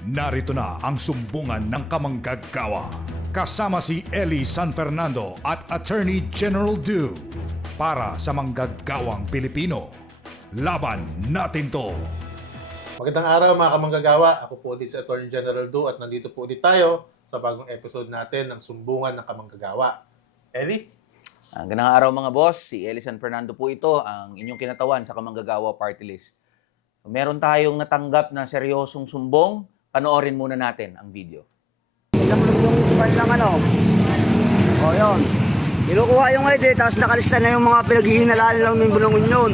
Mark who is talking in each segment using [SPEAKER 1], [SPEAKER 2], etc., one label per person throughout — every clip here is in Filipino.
[SPEAKER 1] Narito na ang sumbungan ng kamanggagawa. Kasama si Eli San Fernando at Attorney General Du para sa manggagawang Pilipino. Laban natin to!
[SPEAKER 2] Magandang araw mga kamanggagawa. Ako po ulit si Attorney General Du at nandito po ulit tayo sa bagong episode natin ng Sumbungan ng Kamanggagawa. Eli?
[SPEAKER 3] Ganang araw mga boss, si Eli San Fernando po ito, ang inyong kinatawan sa Kamanggagawa Party List. Meron tayong natanggap na seryosong sumbong, panoorin muna natin ang video.
[SPEAKER 4] Ilang yung file ng ano. O yun. Kinukuha yung ID, tapos nakalista na yung mga pinaghihinalaan ng membro ng union.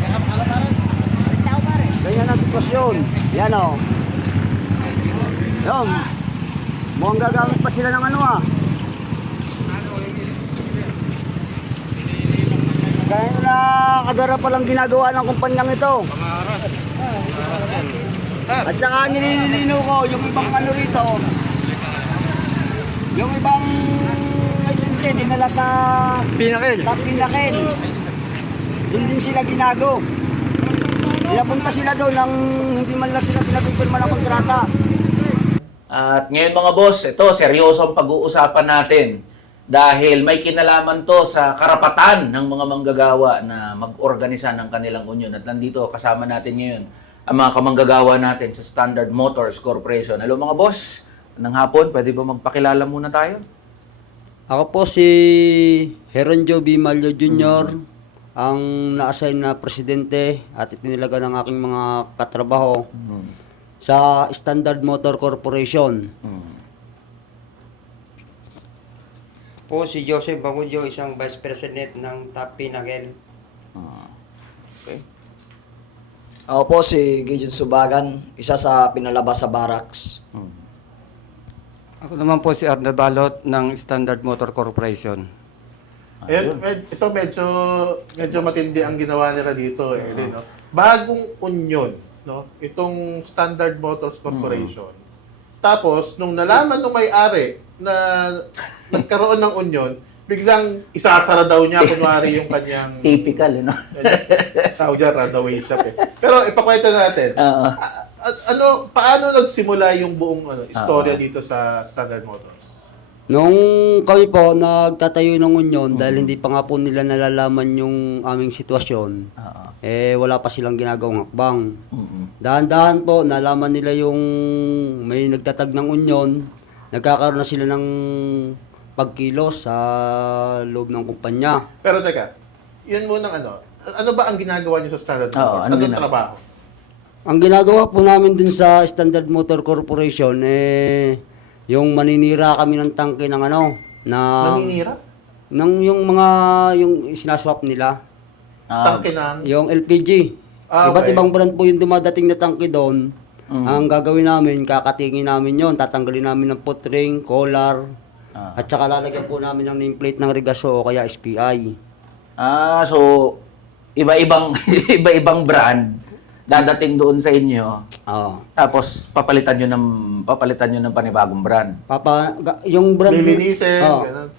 [SPEAKER 4] Ganyan ang sitwasyon. Yan o. Yun. Mukhang gagamit pa sila ng ano ah. Kaya na kadara palang ginagawa ng kumpanyang ito. At saka nililino ko yung ibang ano rito. Yung ibang lisense dinala sa Pinakil. Doon din sila ginago. Pinapunta sila doon nang hindi man lang sila pinagpipirma ng kontrata.
[SPEAKER 3] At ngayon mga boss, ito seryosong pag-uusapan natin dahil may kinalaman to sa karapatan ng mga manggagawa na mag-organisa ng kanilang union. At nandito kasama natin ngayon ang mga kamanggagawa natin sa Standard Motors Corporation. Hello mga boss, ng hapon, pwede ba magpakilala muna tayo?
[SPEAKER 4] Ako po si Heronjo B. Malyo Jr., ang na-assign na presidente at ipinilaga ng aking mga katrabaho sa Standard Motor Corporation.
[SPEAKER 5] Po si Joseph Bagudyo, isang Vice President ng TAP Pinakil.
[SPEAKER 3] Okay.
[SPEAKER 6] Ako po si Gideon Subagan, isa sa pinalabas sa barracks.
[SPEAKER 5] Ako naman po si Arnold Balot ng Standard Motor Corporation.
[SPEAKER 2] Ito medyo matindi ang ginawa nila dito, Eli, no? Bagong union, no? Itong Standard Motors Corporation. Tapos, nung nalaman ng may-ari na nagkaroon ng union, biglang isasara daw niya, kunwari yung kanyang...
[SPEAKER 3] Typical, no?
[SPEAKER 2] Tawag dyan, runaway shop eh. Pero ipakwento natin. Paano nagsimula yung buong istorya dito sa Standard Motors?
[SPEAKER 4] Nung kami po nagtatayo ng union dahil hindi pa nga po nila nalalaman yung aming sitwasyon, wala pa silang ginagawang hakbang. Dahan-dahan po, nalaman nila yung may nagtatag ng union, nagkakaroon na sila ng pagkilos sa loob ng kumpanya.
[SPEAKER 2] Pero teka, yun munang ano ba ang ginagawa niyo sa Standard Motors?
[SPEAKER 3] ano
[SPEAKER 2] Anong
[SPEAKER 3] ginagawa?
[SPEAKER 2] trabaho?
[SPEAKER 4] Ang ginagawa po namin dun sa Standard Motor Corporation, yung maninira kami ng tangke ng
[SPEAKER 2] Naninira?
[SPEAKER 4] yung sinaswap nila,
[SPEAKER 2] Tangke ng...
[SPEAKER 4] yung LPG.
[SPEAKER 2] Ah,
[SPEAKER 4] Iba't
[SPEAKER 2] okay.
[SPEAKER 4] ibang brand po yung dumadating na tangke doon. Ang gagawin namin, kakatingin namin yon, tatanggalin namin ng putring, collar, at saka lalagyan po namin ng nameplate ng Regaso o kaya SPI.
[SPEAKER 3] So iba-ibang iba-ibang brand dadating doon sa inyo.
[SPEAKER 4] Oo.
[SPEAKER 3] Tapos papalitan nyo ng panibagong brand.
[SPEAKER 4] Yung brand
[SPEAKER 2] Lilinisin,
[SPEAKER 4] Oo.
[SPEAKER 2] ganun.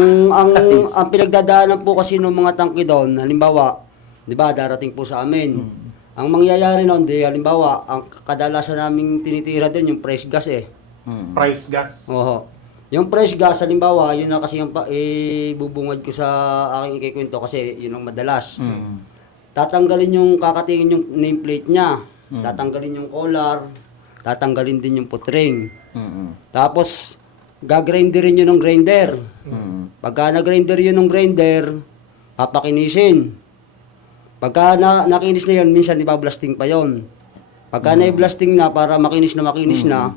[SPEAKER 4] Ang pinagdadaanan po kasi ng mga tangke doon, halimbawa, 'di ba, darating po sa amin. Ang mangyayari noon, halimbawa, ang kadalasan naming tinitira doon yung fresh gas eh.
[SPEAKER 2] Price gas.
[SPEAKER 4] Oo. Yung fresh gas, halimbawa, yun na kasi yung bubungad ko sa aking ikikwento kasi yun ang madalas. Tatanggalin yung, kakatingin yung nameplate niya. Tatanggalin yung collar. Tatanggalin din yung putring. Tapos, gagrinderin yun ng grinder. Pagka nag-grinder yun ng grinder, papakinisin. Pagka nakinis na yun, minsan ibablasting pa yun. Pagka na-blasting na, para makinis na,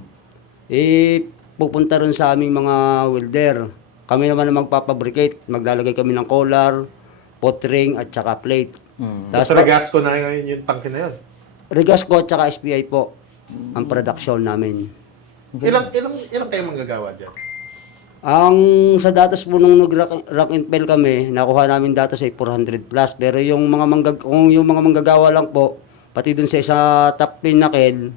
[SPEAKER 4] pupunta rin sa aming mga welder. Kami naman na magpapabricate. Maglalagay kami ng collar, putring, at saka plate.
[SPEAKER 2] Tapos regasco na ngayon yung tangke na yun.
[SPEAKER 4] Regasco at saka SPI po ang production namin.
[SPEAKER 2] Ilang kayo manggagawa dyan?
[SPEAKER 4] Ang sa datos po nung nag-rack and file kami, nakuha namin datos ay 400 plus. Pero yung kung yung mga manggagawa lang po, pati dun sa isa top Pinakil,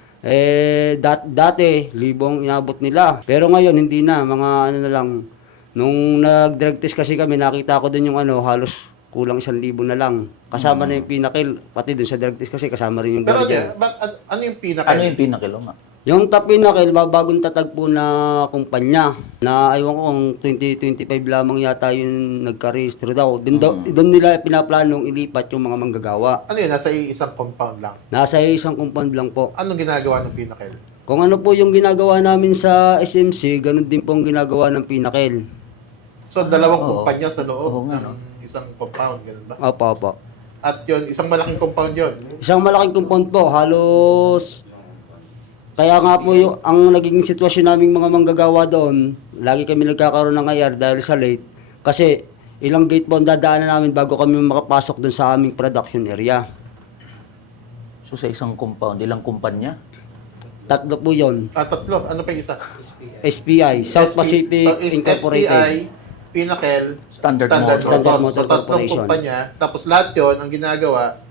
[SPEAKER 4] dati, libong inabot nila. Pero ngayon, hindi na. Mga na lang. Nung nag-drug test kasi kami, nakita ko dun yung halos kulang 1,000 na lang. Kasama na yung Pinakil, pati dun sa drug test kasi kasama rin yung
[SPEAKER 2] Pero
[SPEAKER 4] guardian.
[SPEAKER 2] ano yung pinaka?
[SPEAKER 3] Ano yung pinakilo nga?
[SPEAKER 4] Yung Top Pinnacle, bagong tatag po na kumpanya na aywan ko kung 2025 lamang yata yung nagka-register daw. Doon nila pinaplanong ilipat yung mga manggagawa.
[SPEAKER 2] Ano yun, nasa isang compound lang.
[SPEAKER 4] Nasa isang compound lang po.
[SPEAKER 2] Anong ginagawa ng Pinnacle?
[SPEAKER 4] Kung ano po yung ginagawa namin sa SMC, ganun din po ang ginagawa ng Pinnacle.
[SPEAKER 2] So, dalawang
[SPEAKER 3] Oo.
[SPEAKER 2] kumpanya sa
[SPEAKER 3] Oo
[SPEAKER 2] loob
[SPEAKER 3] nga,
[SPEAKER 2] ng isang compound, ganun ba?
[SPEAKER 4] Opo, opo.
[SPEAKER 2] At yun, isang malaking compound yun.
[SPEAKER 4] Isang malaking compound po, halos... Kaya nga po yung, ang naging sitwasyon naming mga manggagawa doon, lagi kami nagkakaroon ng IR dahil sa late. Kasi ilang gate po ang dadaanan namin bago kami makapasok doon sa aming production area.
[SPEAKER 3] So sa isang compound, ilang kumpanya?
[SPEAKER 4] Tatlo po yon.
[SPEAKER 2] Tatlo. Ano pa yung isa?
[SPEAKER 4] SPI, South Pacific
[SPEAKER 2] So, is
[SPEAKER 4] Incorporated.
[SPEAKER 2] SPI, Pinnacle,
[SPEAKER 3] Standard Motor.
[SPEAKER 4] Standard Motor
[SPEAKER 2] So, tatlong
[SPEAKER 4] Corporation.
[SPEAKER 2] kumpanya. Tapos lahat yun, ang ginagawa,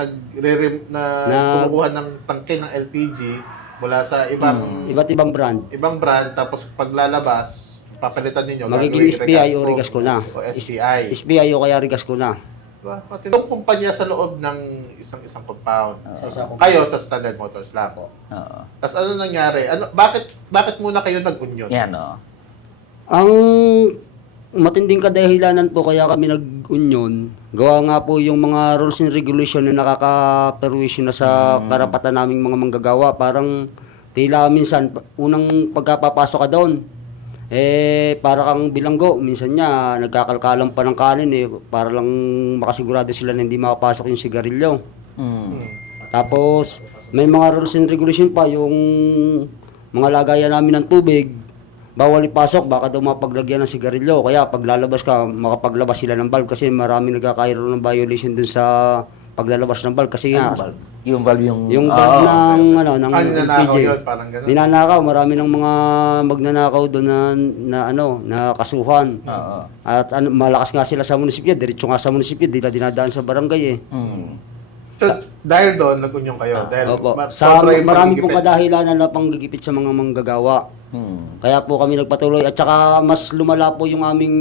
[SPEAKER 2] kumukuha ng tangke ng LPG mula sa
[SPEAKER 4] Iba't ibang brand.
[SPEAKER 2] ibang brand, tapos paglalabas, papalitan ninyo.
[SPEAKER 4] Magiging
[SPEAKER 2] gagawing
[SPEAKER 4] SPI o Rigasco na.
[SPEAKER 2] O SPI.
[SPEAKER 4] SPI o kaya Rigasco na.
[SPEAKER 2] Diba? Pati itong kumpanya sa loob ng isang compound.
[SPEAKER 4] Sa
[SPEAKER 2] Kayo sa Standard Motors lang.
[SPEAKER 3] Oo.
[SPEAKER 2] Tapos ano nangyari? Bakit muna kayo nag-union?
[SPEAKER 3] Yan, oh.
[SPEAKER 4] Ang matinding kadahilanan po kaya kami nag-union, gawa nga po yung mga rules and regulation na nakaka-perwisyon na sa karapatan naming mga manggagawa. Parang tila minsan, unang pagkapapasok ka doon, para kang bilanggo. Minsan niya, nagkakalkalang pa ng kanin para lang makasigurado sila na hindi makapasok yung sigarilyo.
[SPEAKER 3] Mm.
[SPEAKER 4] Tapos, may mga rules and regulation pa, yung mga lagayan namin ng tubig, bawal ipasok, baka daw mapaglagyan ng sigarilyo. Kaya pag lalabas ka, makapaglabas sila ng valve kasi marami nagkakaroon ng violation dun sa paglalabas ng valve. Kasi nga,
[SPEAKER 3] Anong valve? Yung valve yung...
[SPEAKER 4] yung valve ng, ng
[SPEAKER 2] Ninanakaw
[SPEAKER 4] LPG.
[SPEAKER 2] yun, parang gano'n.
[SPEAKER 4] Ninanakaw, marami ng mga magnanakaw doon na kasuhan.
[SPEAKER 3] Oo.
[SPEAKER 4] At malakas nga sila sa munisipyo, diretso nga sa munisipyo, di na dinadaan sa barangay
[SPEAKER 3] Mm.
[SPEAKER 2] So, dahil doon, nag-union kayo. Dahil
[SPEAKER 4] Opo.
[SPEAKER 2] sobra yung
[SPEAKER 4] Marami pong
[SPEAKER 2] pagigipit.
[SPEAKER 4] kadahilanan na panggigipit sa mga manggagawa.
[SPEAKER 3] Mm.
[SPEAKER 4] Kaya po kami nagpatuloy at saka mas lumala po yung aming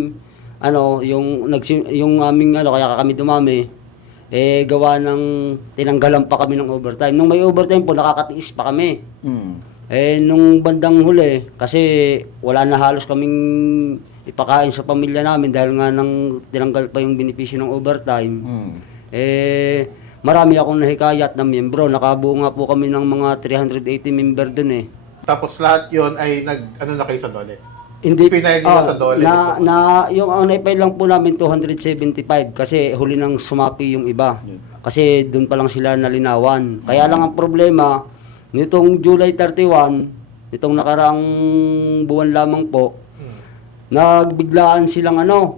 [SPEAKER 4] yung aming kaya kami dumami gawa ng tinanggalan pa kami ng overtime. Nung may overtime po nakakatiis pa kami.
[SPEAKER 3] Mm.
[SPEAKER 4] Nung bandang huli kasi wala na halos kaming ipakain sa pamilya namin dahil nga nang tinanggal pa yung benepisyo ng overtime.
[SPEAKER 3] Mm.
[SPEAKER 4] Marami akong nahikayat na miyembro. Nakabuo nga po kami ng mga 380 member dun
[SPEAKER 2] Tapos lahat yon ay ano na kayo sa Dole?
[SPEAKER 4] Hindi
[SPEAKER 2] Final nila sa Dole.
[SPEAKER 4] yung naipay lang po namin 275 kasi huli nang sumapi yung iba. Kasi doon pa lang sila nalinawan. Kaya lang ang problema nitong July 31, nitong nakaraang buwan lamang po, nagbiglaan silang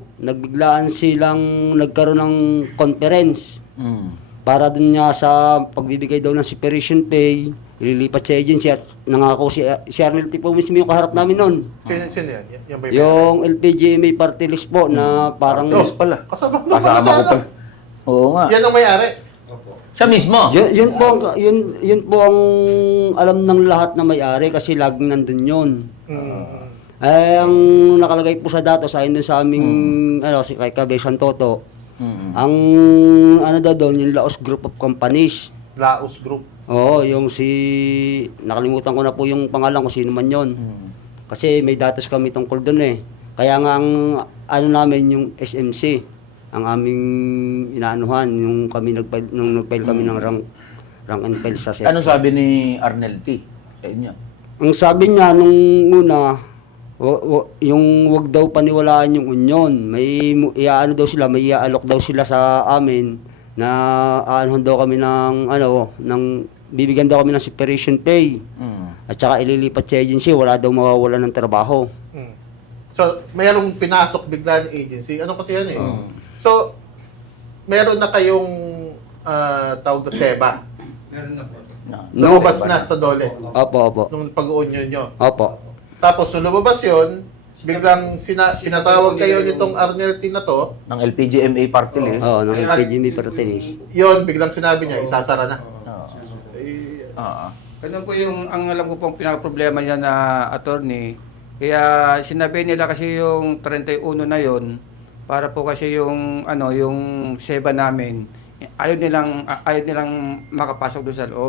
[SPEAKER 4] nagkaroon ng conference.
[SPEAKER 3] Mm.
[SPEAKER 4] Para dun nga sa pagbibigay daw ng separation pay, ililipat sa agency at nangako si Arnel Tipo mismo yung kaharap namin noon.
[SPEAKER 2] Sino yan? Yan ba
[SPEAKER 4] Yung LPGMA party list po na parang...
[SPEAKER 3] Yes pala.
[SPEAKER 2] Kasama mo
[SPEAKER 3] Kasama ko pala. Oo nga.
[SPEAKER 2] Yan ang may-ari.
[SPEAKER 3] Siya mismo?
[SPEAKER 4] Yun po ang alam ng lahat na may-ari kasi laging nandun yun. Ang nakalagay po sa datos ayon dun sa aming si kay Kabesan Toto.
[SPEAKER 3] Mm.
[SPEAKER 4] Ang daw doon yung Laos Group of Companies.
[SPEAKER 2] Laos Group.
[SPEAKER 4] Oo, yung nakalimutan ko na po yung pangalan kung sino man yon. Kasi may datos kami tungkol doon Kaya nga ang namin yung SMC, ang aming inaanuhan, yung kami nag-file kami ng rank and file sa SEC.
[SPEAKER 3] Ano sabi ni Arnel T sa inyo?
[SPEAKER 4] Ang sabi niya nung una, yung wag daw paniwalaan yung union. May iaalok daw sila sa amin na aanuhan daw kami ng bibigyan daw kami ng separation pay.
[SPEAKER 3] Mm.
[SPEAKER 4] At saka ililipat sa agency, wala daw mawawalan ng trabaho.
[SPEAKER 2] So, mayroong pinasok bigla ng agency. Ano kasi yan So, meron na kayong tawag na SEBA. Lumabas na sa Dole.
[SPEAKER 4] Opo.
[SPEAKER 2] Nung pag-union nyo.
[SPEAKER 4] Opo.
[SPEAKER 2] Tapos, nung lumabas yun, biglang pinatawag kayo nitong Arnel T na to.
[SPEAKER 3] Ng LPGMA party list?
[SPEAKER 4] Oo, ng LPGMA party list.
[SPEAKER 2] Yun, biglang sinabi niya, isasara na.
[SPEAKER 3] Oo.
[SPEAKER 2] Eh,
[SPEAKER 3] Oo.
[SPEAKER 7] Ganun po yung, ang alam ko pong pinaka-problema niya na attorney. Kaya sinabi nila kasi yung 31 na yon para po kasi yung, yung SEBA namin, ayaw nilang makapasok doon sa loob.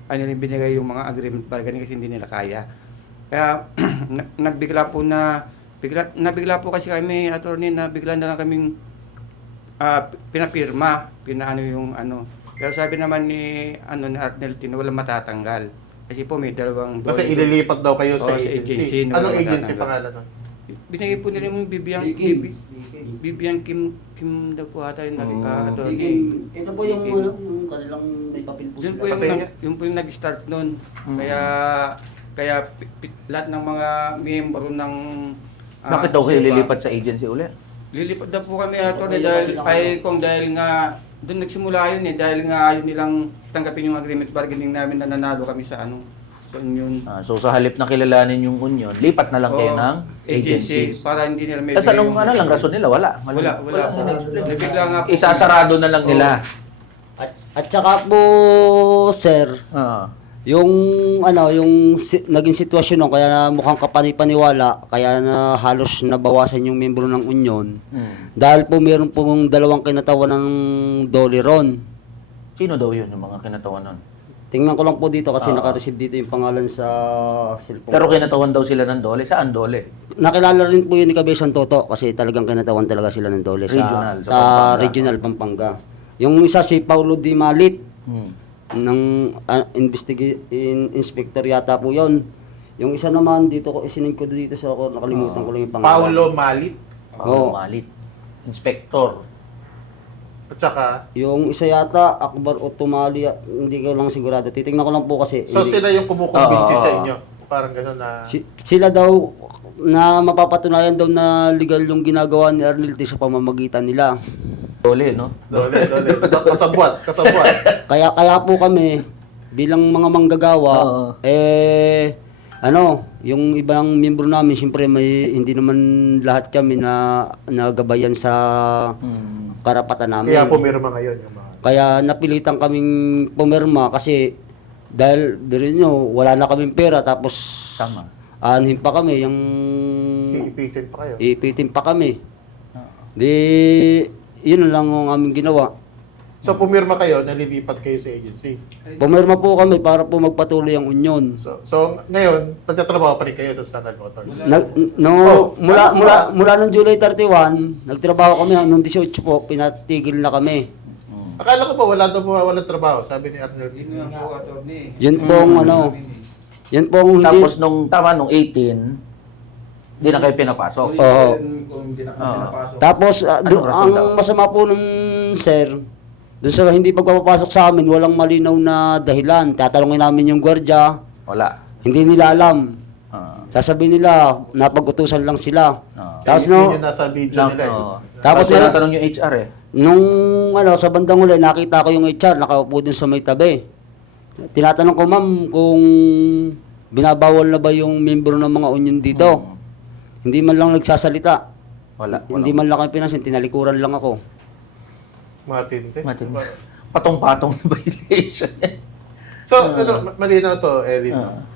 [SPEAKER 7] ano rin binigay yung mga agreement bargaining kasi hindi nila kaya. Kaya nagbigla po nabigla po kasi kami, attorney, na bigla na lang kaming pinapirma, pinaano yung ano. Pero sabi naman ni Arnel na walang matatanggal. Kasi po may dalawang
[SPEAKER 2] Kasi
[SPEAKER 7] dole-
[SPEAKER 2] ililipat daw kayo sa
[SPEAKER 7] Oo, sa
[SPEAKER 2] agency.
[SPEAKER 7] agency na
[SPEAKER 2] Anong
[SPEAKER 7] wala
[SPEAKER 2] agency
[SPEAKER 7] matatanggal.
[SPEAKER 2] pangalan nun?
[SPEAKER 7] Binigay po nila yung Bibiang Kim daw po ata yung attorney.
[SPEAKER 4] Ito po yung, yung kanilang may papel po
[SPEAKER 7] Yun
[SPEAKER 4] sila.
[SPEAKER 7] po yung,
[SPEAKER 2] Patay niya?
[SPEAKER 7] yun po yung nag-start nun. Kaya lahat ng mga miyembro ng...
[SPEAKER 3] Bakit daw kayo
[SPEAKER 7] SEPA,
[SPEAKER 3] lilipat sa agency uli?
[SPEAKER 7] Lilipat daw po kami attorney dahil nga doon nagsimula yun dahil nga ayaw nilang tanggapin yung agreement bargaining namin na nanalo kami sa union.
[SPEAKER 3] So sa halip na kilalanin yung union, lipat na lang kayo
[SPEAKER 7] Oo,
[SPEAKER 3] ng agency.
[SPEAKER 7] para hindi nila may
[SPEAKER 3] Kasi anong lang rason nila? Wala.
[SPEAKER 7] Wala. Nabigla nga po.
[SPEAKER 3] Isasarado na lang nila.
[SPEAKER 4] At saka po, sir, yung naging sitwasyon nun, kaya na mukhang kapanipaniwala, kaya na halos nabawasan yung membro ng union. Dahil po meron pong dalawang kinatawan ng dole ron.
[SPEAKER 3] Sino daw yun yung mga kinatawan nun?
[SPEAKER 4] Tingnan ko lang po dito kasi naka-receive dito yung pangalan sa cellphone.
[SPEAKER 3] Pero kinatawan daw sila ng dole. Saan dole?
[SPEAKER 4] Nakilala rin po yun ni Kabesan Toto kasi talagang kinatawan talaga sila ng dole
[SPEAKER 3] Regional, sa
[SPEAKER 4] sa
[SPEAKER 3] Pampanga.
[SPEAKER 4] Regional Pampanga. Yung isa si Paulo Di Malit ng inspector yata po yon. Yung isa naman dito ko isinig ko dito sa ako nakalimutan ko lang yung pangalan.
[SPEAKER 2] Paulo Malit.
[SPEAKER 4] Oo.
[SPEAKER 3] Malit. Inspector.
[SPEAKER 2] At saka,
[SPEAKER 4] Yung isa yata Akbar Otomali, hindi ko lang sigurado. Titingnan ko lang po kasi.
[SPEAKER 2] so
[SPEAKER 4] Hindi-
[SPEAKER 2] sila yung kumukumbinsi
[SPEAKER 3] Oo.
[SPEAKER 2] sa inyo. Parang gano'n na...
[SPEAKER 4] Sila daw na mapapatunayan daw na legal yung ginagawa ni Arnilty sa pamamagitan nila.
[SPEAKER 3] Dole, no?
[SPEAKER 2] Dole. Kasabwat.
[SPEAKER 4] Kaya po kami bilang mga manggagawa yung ibang miyembro namin siyempre hindi naman lahat kami na nagabayan sa karapatan namin.
[SPEAKER 2] Kaya pumirma ngayon yung mga...
[SPEAKER 4] Kaya napilitan kaming pumirma kasi dahil din nyo, wala na kaming pera tapos
[SPEAKER 3] Tama.
[SPEAKER 4] aanhin pa kami yung
[SPEAKER 2] Iipitin pa kayo.
[SPEAKER 4] ipitin pa kami. Di yun lang ang aming ginawa.
[SPEAKER 2] So pumirma kayo, nalilipat kayo sa agency.
[SPEAKER 4] Pumirma po kami para po magpatuloy ang union.
[SPEAKER 2] So ngayon, nagtatrabaho pa rin kayo sa Standard Motors.
[SPEAKER 4] Mula nung July 31, nagtrabaho kami hanggang 18 po, pinatigil na kami.
[SPEAKER 2] Akala ko ba wala daw walang trabaho, sabi ni Arnel.
[SPEAKER 7] Yun nga po attorney.
[SPEAKER 4] Yun pong yun pong hindi.
[SPEAKER 3] Tapos nung 18, di na kayo pinapasok.
[SPEAKER 4] Oo.
[SPEAKER 7] Kung hindi na kami pinapasok.
[SPEAKER 4] Tapos
[SPEAKER 3] Anong rason
[SPEAKER 4] ang
[SPEAKER 3] daw?
[SPEAKER 4] masama po nun, sir, doon sa hindi pagpapasok sa amin, walang malinaw na dahilan. Tatanungin namin yung gwardiya,
[SPEAKER 3] Wala.
[SPEAKER 4] hindi nila alam.
[SPEAKER 3] Ah.
[SPEAKER 4] Sasabihin nila, napag-utusan lang sila.
[SPEAKER 3] Ah.
[SPEAKER 4] Tapos
[SPEAKER 2] Yun
[SPEAKER 4] no,
[SPEAKER 2] yung nasa video nila eh.
[SPEAKER 4] Tapos
[SPEAKER 3] Tapos
[SPEAKER 4] ngayon-
[SPEAKER 3] tinatanong yung HR eh.
[SPEAKER 4] nung sa bandang huli, nakita ko yung HR, nakaupo dun sa may tabi. Tinatanong ko, ma'am, kung binabawal na ba yung membro ng mga union dito. Hindi man lang nagsasalita.
[SPEAKER 3] Wala.
[SPEAKER 4] Hindi man lang kami pinansin, tinalikuran lang ako.
[SPEAKER 2] Matindi.
[SPEAKER 3] Patong-patong violation.
[SPEAKER 2] So, malinaw to, Eddie.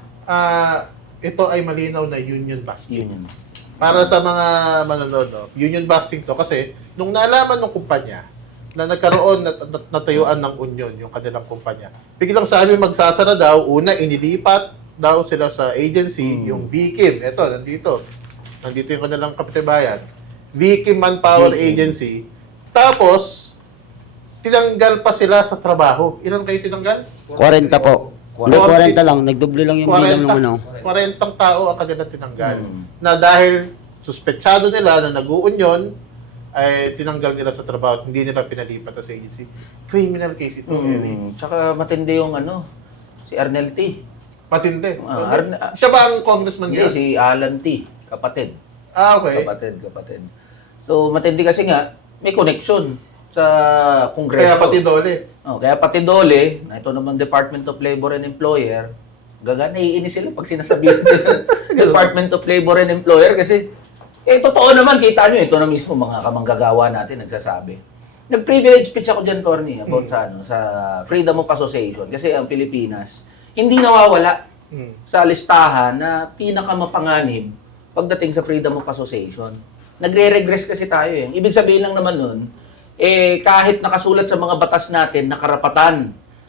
[SPEAKER 2] Ito ay malinaw na union busting.
[SPEAKER 3] Yun yun.
[SPEAKER 2] Para sa mga manonood, no? Union busting to kasi nung nalaman ng kumpanya na nagkaroon natayuan ng union yung kanilang kumpanya, biglang sabi magsasara daw, una inilipat daw sila sa agency, yung VKIM. Ito, nandito yung kanilang kapitibayan. VKIM Manpower Agency. Tapos, tinanggal pa sila sa trabaho. Ilan kayo tinanggal?
[SPEAKER 4] 40 po. Hindi, 40 lang. Nagdoble lang yung bilang ng ano.
[SPEAKER 2] 40 tao ang kanilang tinanggal. Na dahil suspetsado nila na nag-uunyon, ay tinanggal nila sa trabaho at hindi nila pinalipat sa agency. Criminal case ito, Eric.
[SPEAKER 3] Tsaka matindi yung si Arnel T.
[SPEAKER 2] Matindi.
[SPEAKER 3] Ah,
[SPEAKER 2] Siya ba ang congressman
[SPEAKER 3] Hindi,
[SPEAKER 2] ngayon?
[SPEAKER 3] si Alan T. Kapatid.
[SPEAKER 2] Okay.
[SPEAKER 3] Kapatid. So matindi kasi nga, may connection sa Kongreso.
[SPEAKER 2] Kaya pati Dole.
[SPEAKER 3] Kaya pati Dole, na ito naman Department of Labor and Employer, naiinis sila pag sinasabihan sila Department of Labor and Employer kasi totoo naman, kita nyo, ito na mismo mga kamanggagawa natin nagsasabi. Nag-privilege speech ako dyan, Torny, about sa freedom of association. Kasi ang Pilipinas, hindi nawawala sa listahan na pinakamapanganib pagdating sa freedom of association. Nagre-regress kasi tayo eh. Ibig sabihin lang naman nun, kahit nakasulat sa mga batas natin na karapatan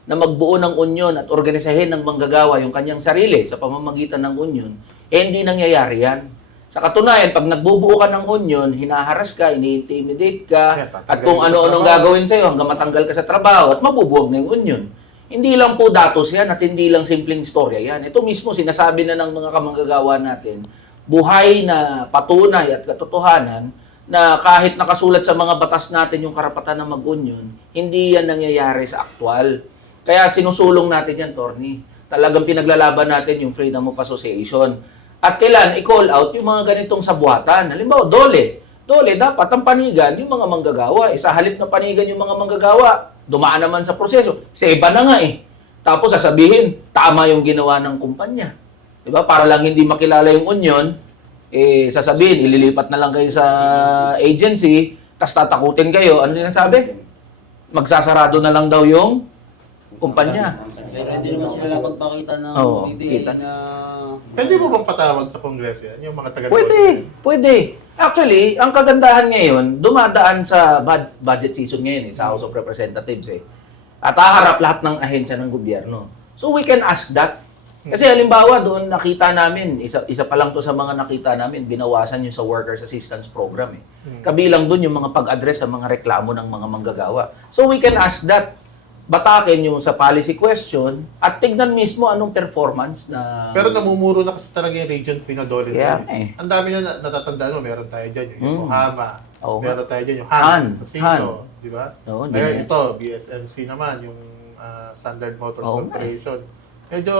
[SPEAKER 3] na magbuo ng union at organisahin ng manggagawa yung kanyang sarili sa pamamagitan ng union, hindi nangyayari yan. Sa katunayan, pag nagbubuo ka ng union, hinaharas ka, ini-intimidate ka,
[SPEAKER 2] Yeah,
[SPEAKER 3] at kung
[SPEAKER 2] tatanggalin sa
[SPEAKER 3] ano-anong
[SPEAKER 2] trabaho.
[SPEAKER 3] gagawin sa'yo hanggang matanggal ka sa trabaho at mabubuwag na yung union. Hindi lang po datos yan at hindi lang simpleng istorya yan. Ito mismo, sinasabi na ng mga kamanggagawa natin, buhay na patunay at katotohanan na kahit nakasulat sa mga batas natin yung karapatan na mag-union, hindi yan nangyayari sa aktwal. Kaya sinusulong natin yan, Torny. Talagang pinaglalaban natin yung freedom of association. At kailan i-call out yung mga ganitong sabuatan. Halimbawa, dole. Dole, dapat ang panigan yung mga manggagawa. Sa halip na panigan yung mga manggagawa, dumaan naman sa proseso. Seba na nga eh. Tapos sasabihin, tama yung ginawa ng kumpanya. Diba? Para lang hindi makilala yung union, sasabihin, ililipat na lang kayo sa agency, tas tatakutin kayo. Ano sinasabi? Magsasarado na lang daw yung kumpanya.
[SPEAKER 4] Pero hindi naman sila napagpakita ng
[SPEAKER 3] Oo,
[SPEAKER 4] meeting
[SPEAKER 3] kita.
[SPEAKER 4] na...
[SPEAKER 2] Pwede mo bang patawag sa Kongreso yan? Yung mga taga
[SPEAKER 3] Pwede. Actually, ang kagandahan ngayon, dumadaan sa budget season ngayon sa House of Representatives At haharap lahat ng ahensya ng gobyerno. So we can ask that. Kasi halimbawa doon nakita namin, isa pa lang to sa mga nakita namin, binawasan yung sa Workers Assistance Program Kabilang doon yung mga pag-address sa mga reklamo ng mga manggagawa. So we can ask that. Batakin yung sa policy question at tignan mismo anong performance na...
[SPEAKER 2] Pero namumuro na kasi talaga yung Region 3 na dole.
[SPEAKER 3] Yeah,
[SPEAKER 2] Ang dami na natatandaan mo. Meron tayo dyan yung Yokohama.
[SPEAKER 3] Oo nga.
[SPEAKER 2] Meron tayo dyan yung
[SPEAKER 3] Han.
[SPEAKER 2] Han. Casino. Di ba?
[SPEAKER 3] Oo,
[SPEAKER 2] Ngayon
[SPEAKER 3] hindi na-
[SPEAKER 2] ito, BSMC naman, yung Standard Motors
[SPEAKER 3] Oo nga
[SPEAKER 2] Corporation. Medyo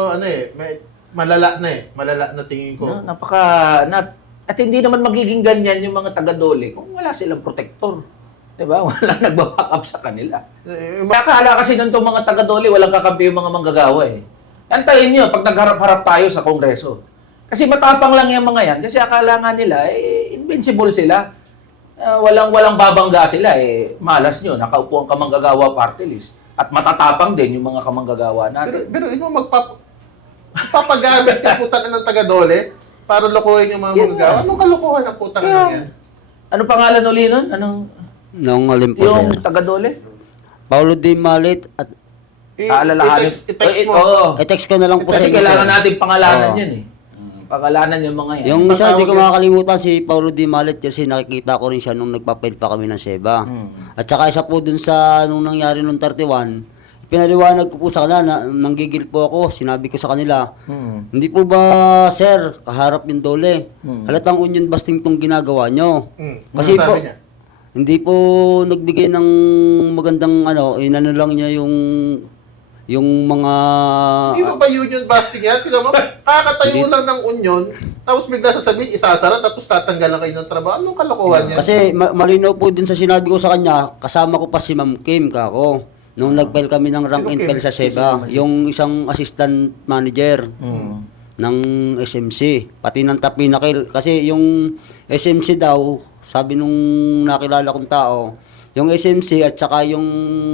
[SPEAKER 2] malala na Malala na tingin ko.
[SPEAKER 3] No, at hindi naman magiging ganyan yung mga taga-dole kung wala silang protector. 'Di ba? Wala nagba-back up sa kanila. Akala kasi ng mga taga-dole walang kakampi yung mga manggagawa Antayin niyo pag nagharap-harap tayo sa Kongreso. Kasi matapang lang yung mga yan kasi akala nga nila invincible sila. Walang babangga sila malas niyo nakaupo ang kamanggagawa party list at matatapang din yung mga kamanggagawa natin.
[SPEAKER 2] Pero ino magpapagamit yung putang ng taga-dole para lokohin yung mga
[SPEAKER 3] Yan
[SPEAKER 2] manggagawa.
[SPEAKER 3] nga.
[SPEAKER 2] Anong kalokohan ng putang yan?
[SPEAKER 3] Ano pangalan uli nun? Anong
[SPEAKER 4] Nung alin po,
[SPEAKER 3] yung
[SPEAKER 4] sir.
[SPEAKER 3] taga-dole?
[SPEAKER 4] Paulo D. Malit at
[SPEAKER 3] Aalalahanin.
[SPEAKER 2] I-text mo.
[SPEAKER 3] Oo.
[SPEAKER 4] i-text ko na lang po sa
[SPEAKER 3] Kasi
[SPEAKER 4] inyo,
[SPEAKER 3] kailangan
[SPEAKER 4] sir.
[SPEAKER 3] natin pangalanan
[SPEAKER 4] Oo.
[SPEAKER 3] yan Pangalanan yung mga yan.
[SPEAKER 4] Yung isa, hindi ko
[SPEAKER 2] Patawag yan.
[SPEAKER 4] makakalimutan si Paulo D. Malit kasi nakikita ko rin siya nung nagpa-file pa kami ng SEBA. At saka isa po dun sa nung nangyari nung 31, pinaliwanag ko po sa kanila na nanggigil po ako. Sinabi ko sa kanila, hindi po ba, sir, kaharap yung dole? Halatang union busting tong ginagawa nyo. Kasi
[SPEAKER 2] Ano
[SPEAKER 4] po,
[SPEAKER 2] sabi niya?
[SPEAKER 4] hindi po nagbigay ng magandang inano lang niya yung mga...
[SPEAKER 2] Hindi mo ba union busting yan? Tignan mo, kakatayo lang ng union, tapos bigla sasabihin, isasara, tapos tatanggalan kayo ng trabaho. Anong kalokohan yan?
[SPEAKER 4] Kasi malinaw po din sa sinabi ko sa kanya, kasama ko pa si Ma'am Kim kako. Nung nag-file kami ng rank
[SPEAKER 2] Sino
[SPEAKER 4] and
[SPEAKER 2] Kim?
[SPEAKER 4] file sa SEBA, yung isang assistant manager ng SMC, pati ng Tapinakil. Kasi yung SMC daw, sabi nung nakilala kong tao, yung SMC at saka yung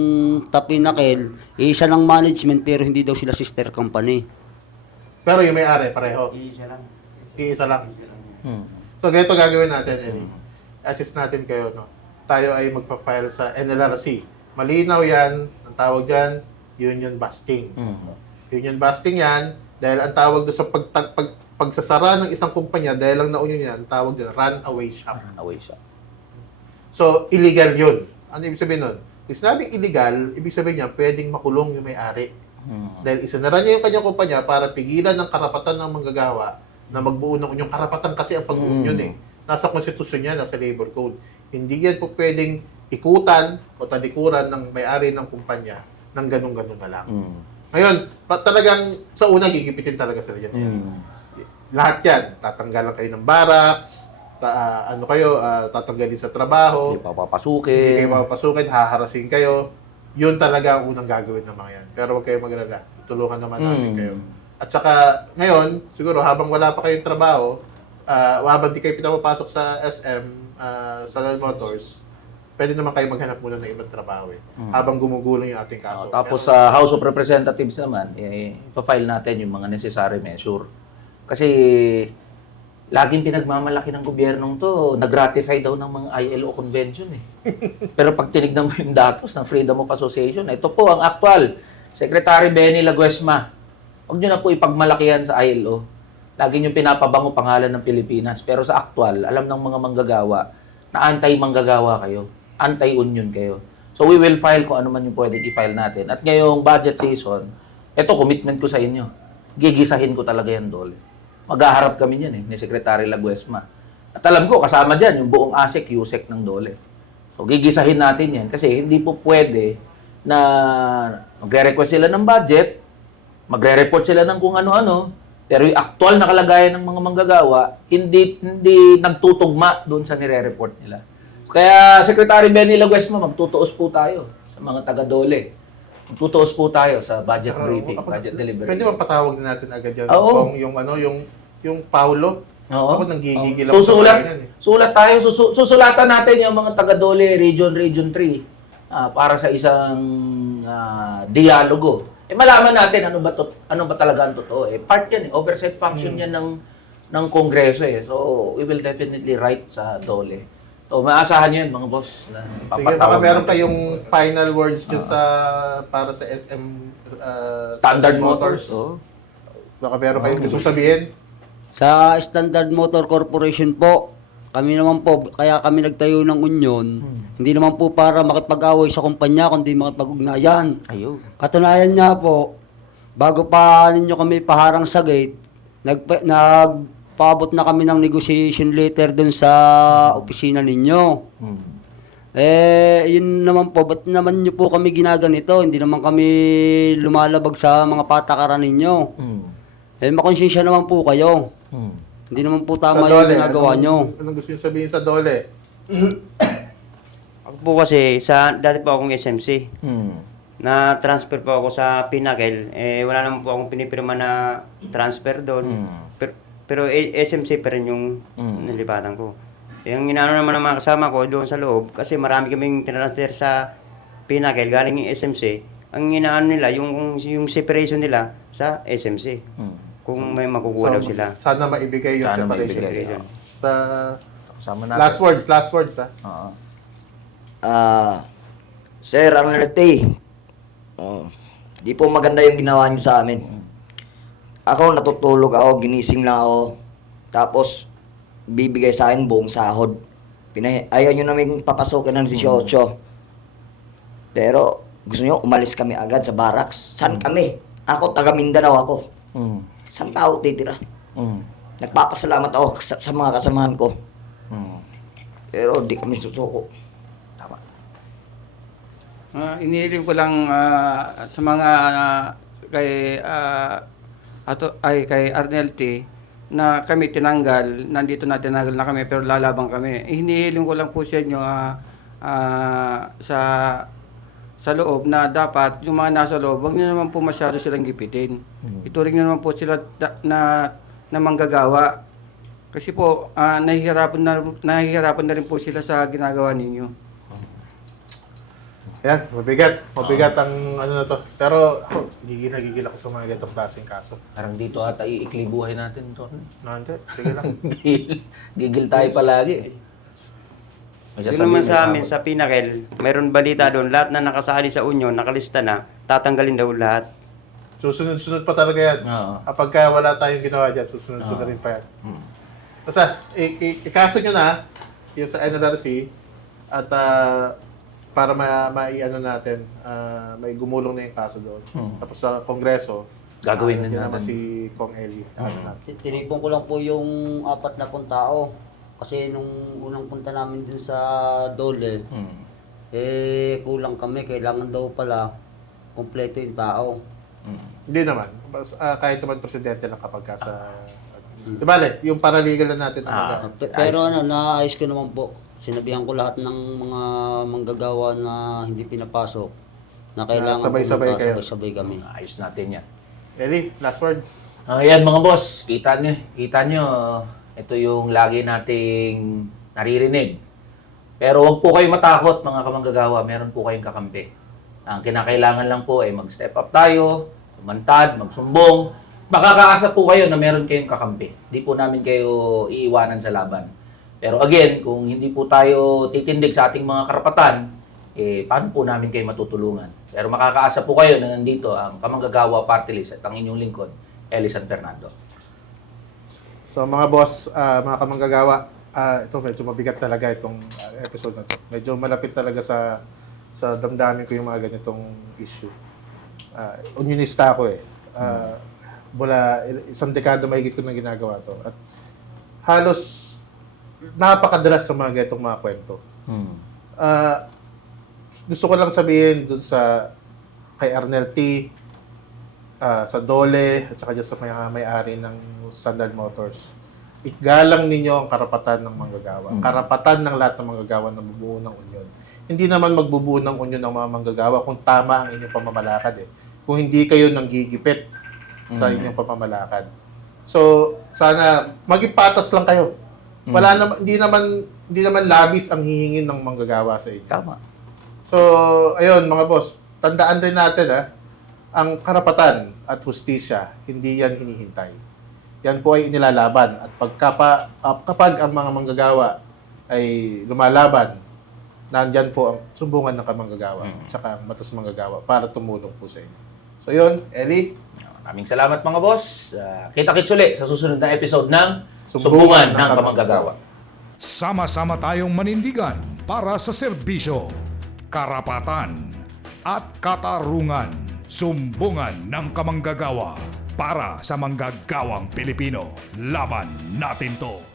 [SPEAKER 4] Tapinakil, isa ng management pero hindi daw sila sister company.
[SPEAKER 2] Pero yung may-ari, pareho.
[SPEAKER 5] Iisa lang.
[SPEAKER 2] Iisa lang. So, ganito gagawin natin, Eli. Assist natin kayo, no? Tayo ay magpa-file sa NLRC. Malinaw yan, ang tawag dyan, union busting. Union busting yan, dahil ang tawag doon sa pagsasara ng isang kumpanya, dahil lang na-union yan, ang tawag dyan, runaway shop.
[SPEAKER 3] Away siya.
[SPEAKER 2] So, illegal yun. Ano ibig sabihin nun? If sinabing illegal, ibig sabihin niya, pwedeng makulong yung may-ari. Dahil isinara niya yung kanyang kumpanya para pigilan ng karapatan ng manggagawa na magbuo ng unyong karapatan kasi ang pag-union Nasa konstitusyon niya, nasa labor code. Hindi yan po pwedeng ikutan o talikuran ng may-ari ng kumpanya ng ganun-ganun na lang. Ngayon, talagang sa una gigipitin talaga sila yan. Lahat yan, tatanggalan kayo ng barracks, tatanggalin sa trabaho,
[SPEAKER 3] Hindi
[SPEAKER 2] hindi
[SPEAKER 3] papapasukin.
[SPEAKER 2] kayo mapapasukin, haharasin kayo. Yun talaga ang unang gagawin ng mga yan. Pero huwag kayo mag-alala. Tulungan naman namin kayo. At saka, ngayon, siguro habang wala pa kayong trabaho, habang di kayo pinapapasok sa SM, sa Motors, pwede naman kayo maghanap muna ng ibang trabaho habang gumugulong yung ating kaso.
[SPEAKER 3] Tapos sa House of Representatives naman, ipa-file natin yung mga necessary measure. Kasi laging pinagmamalaki ng gobyernong to, nag-ratify daw ng mga ILO convention Pero pag tinignan mo yung datos ng Freedom of Association, ito po ang actual Secretary Benny Laguesma, huwag nyo na po ipagmalakihan sa ILO. Lagi nyo pinapabango pangalan ng Pilipinas. Pero sa aktual, alam ng mga manggagawa na anti-manggagawa kayo. Anti-union kayo. So we will file kung ano man yung pwedeng i-file natin. At ngayong budget season, ito commitment ko sa inyo. Gigisahin ko talaga yan, Dole. Maghaharap kami niyan ni Secretary Laguesma. At alam ko, kasama dyan yung buong ASEC, USEC ng Dole. So gigisahin natin yan kasi hindi po pwede na magre-request sila ng budget, magre-report sila ng kung ano-ano, pero yung actual na kalagayan ng mga manggagawa, hindi nagtutugma doon sa nire-report nila. Kaya Secretary Benny Laguesma, magtutuos po tayo sa mga taga-Dole. Magtutuos po tayo sa budget briefing, budget delivery.
[SPEAKER 2] Pwede ba patawag na natin agad yan?
[SPEAKER 3] Oo.
[SPEAKER 2] Yung Paulo.
[SPEAKER 3] Oo.
[SPEAKER 2] Ako nanggigigil ako
[SPEAKER 3] Susulat,
[SPEAKER 2] sa yan eh.
[SPEAKER 3] sulat tayo, susulatan natin yung mga taga-Dole Region 3 para sa isang dialogo. Malaman natin ano ba talaga ang totoo. Part yan oversight function yan ng Kongreso So, we will definitely write sa Dole. So, maasahan yun mga boss. Na
[SPEAKER 2] Sige,
[SPEAKER 3] papatawag
[SPEAKER 2] baka meron
[SPEAKER 3] natin.
[SPEAKER 2] kayong final words dyan para sa SM
[SPEAKER 3] Standard Motors.
[SPEAKER 2] Baka meron kayong gusto sabihin.
[SPEAKER 4] Sa Standard Motor Corporation po, kami naman po, kaya kami nagtayo ng union, hindi naman po para makipag-away sa kumpanya, kundi makipag-ugnayan.
[SPEAKER 3] Ayun.
[SPEAKER 4] Katunayan niya po, bago pa ninyo kami paharang sa gate, nagpaabot na kami ng negotiation letter dun sa opisina ninyo. Yun naman po, ba't naman nyo po kami ginaganito? Hindi naman kami lumalabag sa mga patakaran ninyo. Makonsensya naman po kayo. Hindi naman po tama yung ginagawa nyo.
[SPEAKER 2] Anong gusto nyo sabihin sa Dole?
[SPEAKER 5] Ako po kasi, dati po akong SMC. Na-transfer po ako sa Pinnacle. Wala naman po akong pinipirma na transfer doon. Pero SMC pa rin yung nilipatan ko. Yung inaano naman ng mga kasama ko doon sa loob, kasi marami kaming transfer sa Pinnacle, galing yung SMC. Ang inaano nila, yung separation nila sa SMC. Kung may makukuha daw sila.
[SPEAKER 2] Sana maibigay yung
[SPEAKER 3] Sana
[SPEAKER 2] separation.
[SPEAKER 3] maibigay,
[SPEAKER 2] Sa
[SPEAKER 3] Kasama natin.
[SPEAKER 2] last words ha.
[SPEAKER 3] Oo.
[SPEAKER 6] Sir Arnerte, di po maganda yung ginawa niyo sa amin. Ako natutulog ako, ginising lang ako. Tapos, bibigay sa akin buong sahod. Ayaw nyo namin papasukin ng 18. Pero, gusto nyo, umalis kami agad sa barracks. Saan kami? Ako, taga Mindanao ako. Saan tao titira? Nagpapasalamat ako sa mga kasamahan ko. Pero, di kami susuko.
[SPEAKER 3] Tama.
[SPEAKER 7] Inihiling ko lang sa mga kay Arnel T na kami tinanggal, nandito na tinanggal na kami pero lalabang kami. Hinihiling ko lang po sa inyo sa loob na dapat yung mga nasa loob, wag niyo naman po masyado silang gipitin. Ituring niyo naman po sila na manggagawa. Kasi po nahihirapan na rin po sila sa ginagawa ninyo.
[SPEAKER 2] Yan, mabigat ang ano na to. Pero gigil ako sa mga ganitong klaseng kaso.
[SPEAKER 3] Parang dito ata iikli buhay natin to.
[SPEAKER 2] Hindi, sige lang.
[SPEAKER 3] Gigil tayo palagi. May
[SPEAKER 5] Yun
[SPEAKER 3] sasabihin
[SPEAKER 5] naman
[SPEAKER 3] mo
[SPEAKER 5] sa
[SPEAKER 3] tama.
[SPEAKER 5] amin, sa Pinnacle, mayroon balita doon, lahat na nakasali sa union, nakalista na, tatanggalin daw lahat.
[SPEAKER 2] Susunod-sunod pa talaga yan.
[SPEAKER 3] Oo.
[SPEAKER 2] Kapag wala tayong ginawa dyan, susunod-sunod rin pa yan. Basta, ikaso nyo na yung sa NLRC at para maiano natin, may gumulong na yung kaso doon. Tapos sa Kongreso,
[SPEAKER 3] Gagawin din
[SPEAKER 2] yan naman
[SPEAKER 3] natin.
[SPEAKER 2] si Kong Eli.
[SPEAKER 4] Tinipon ko lang po yung 4 na tao. Kasi nung unang punta namin din sa Dole, kulang kami. Kailangan daw pala kompleto yung tao.
[SPEAKER 2] Hindi naman. Kahit naman presidente lang kapag ka sa... Di bale, yung paralegal na natin.
[SPEAKER 4] Pero naayos ko naman po. Sinabihan ko lahat ng mga manggagawa na hindi pinapasok na kailangan
[SPEAKER 2] Sabay-sabay
[SPEAKER 4] pumunta,
[SPEAKER 2] kayo.
[SPEAKER 4] sabay-sabay kami.
[SPEAKER 3] Ayos natin yan.
[SPEAKER 2] Eli, last words.
[SPEAKER 3] Ayan mga boss, kita nyo, ito yung lagi nating naririnig. Pero huwag po kayo matakot mga kamanggagawa, meron po kayong kakampi. Ang kinakailangan lang po ay mag-step up tayo, tumantad, magsumbong. Makakaasa po kayo na meron kayong kakampi. Hindi po namin kayo iiwanan sa laban. Pero again, kung hindi po tayo titindig sa ating mga karapatan, paano po namin kayo matutulungan? Pero makakaasa po kayo na nandito ang Kamanggagawa Party List at ang inyong lingkod, Eli San Fernando.
[SPEAKER 2] So mga boss, mga kamanggagawa, ito medyo mabigat talaga itong episode na to. Medyo malapit talaga sa damdamin ko yung mga ganitong issue. Unionista ako eh. Mula isang dekada mahigit ko na ginagawa to. At halos napakadalas sa mga ganitong mga kwento. Gusto ko lang sabihin dun sa kay Arnel T, sa Dole, at saka dyan sa may-ari ng Standard Motors. Igalang ninyo ang karapatan ng manggagawa. Ang karapatan ng lahat ng manggagawa na bubuo ng union. Hindi naman magbubuo ng union ng mga manggagawa kung tama ang inyong pamamalakad eh. Kung hindi kayo nanggigipit sa inyong pamamalakad. So, sana maging patas lang kayo. Wala naman hindi naman labis ang hihingin ng manggagawa sa inyo.
[SPEAKER 3] Tama.
[SPEAKER 2] So, ayun mga boss, tandaan rin natin ang karapatan at hustisya, hindi yan hinihintay. Yan po ay inilalaban. At kapag ang mga manggagawa ay lumalaban, nandyan po ang sumbungan ng kamanggagawa at saka ang batas manggagawa para tumulong po sa inyo. So yun, Eli.
[SPEAKER 3] Maraming salamat mga boss. Kita-kits ulit sa susunod na episode ng
[SPEAKER 2] Sumbungan
[SPEAKER 3] Sumbungan
[SPEAKER 2] ng
[SPEAKER 3] ng Kamanggagawa.
[SPEAKER 1] Sama-sama tayong manindigan para sa serbisyo, karapatan at katarungan. Sumbungan ng Kamanggagawa para sa manggagawang Pilipino. Laban natin to!